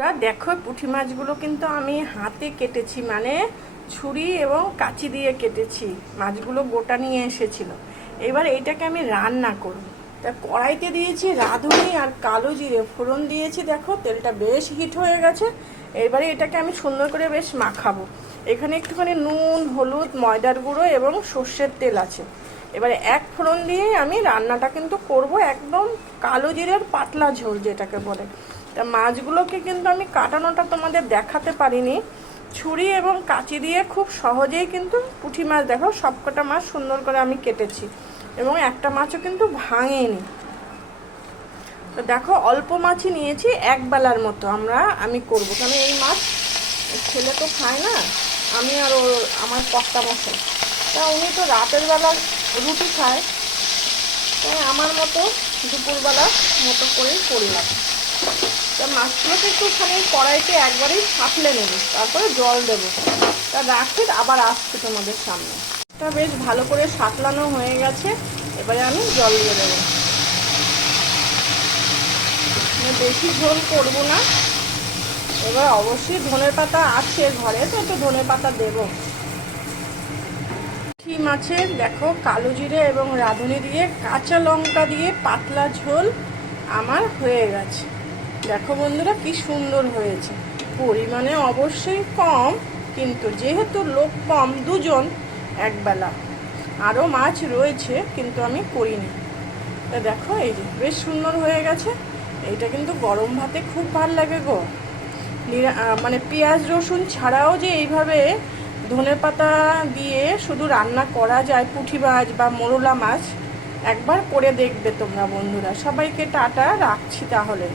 ওরা দেখো পুঁটি মাছগুলো কিন্তু আমি হাতে কেটেছি, মানে ছুরি এবং কাঁচি দিয়ে কেটেছি। মাছগুলো গোটা নিয়ে এসেছিল। এবার এইটাকে আমি রান্না করব। তা কড়াইতে দিয়েছি রাঁধুনি আর কালো জিরে ফোড়ন দিয়েছি। দেখো তেলটা বেশ হিট হয়ে গেছে। এবারে এটাকে আমি সুন্দর করে বেশ মাখাবো। এখানে একটুখানি নুন, হলুদ, ময়দার গুঁড়ো এবং সর্ষের তেল আছে। এবারে এক ফোড়ন দিয়ে আমি রান্নাটা কিন্তু করব, একদম কালো জিরের পাতলা ঝোল যেটাকে বলে। তা মাছগুলোকে কিন্তু আমি কাটানোটা তোমাদের দেখাতে পারিনি। ছুরি এবং কাঁচি দিয়ে খুব সহজেই কিন্তু পুঁটি মাছ, দেখো সবকটা মাছ সুন্দর করে আমি কেটেছি এবং একটা মাছও কিন্তু ভাঙেনি। তো দেখো অল্প মাছই নিয়েছি, এক বেলার মতো আমি করবো, কারণ এই মাছ ছেলে তো খায় না, আমি আর আমার কর্তা মশাই। তা উনি তো রাতের বেলা রুটি খায়, তাই আমার মতো দুপুরবেলার মতো করেই করলাম। তা মাছগুলোকে একটুখানি কড়াইতে একবারেই ছাঁকলে নেব, তারপরে জল দেবো। তা রাখি, আবার আসছি তোমাদের সামনে। তা বেশ ভালো করে সাঁতলানো হয়ে গেছে। এবারে আমি জল দিয়ে দেবো। বেশি ঝোল করব না। এবার অবশ্যই ধনে পাতা আছে ঘরে, তো একটু ধনে পাতা দেবো। পুঁটি মাছের দেখো কালো জিরে এবং রাঁধুনি দিয়ে কাঁচা লঙ্কা দিয়ে পাতলা ঝোল আমার হয়ে গেছে। দেখো বন্ধুরা কি সুন্দর হয়েছে। পরিমাণে অবশ্যই কম, কিন্তু যেহেতু লোক কম, দুজন একবেলা, আরও মাছ রয়েছে কিন্তু আমি করিনি। তা দেখো এই যে বেশ সুন্দর হয়ে গেছে। এইটা কিন্তু গরম ভাতে খুব ভালো লাগে গো। মানে পেঁয়াজ রসুন ছাড়াও যে এইভাবে ধনেপাতা দিয়ে শুধু রান্না করা যায় পুঁটি মাছ বা মোরলা মাছ, একবার করে দেখবে তোমরা বন্ধুরা। সবাইকে টাটা, রাখছি তাহলে।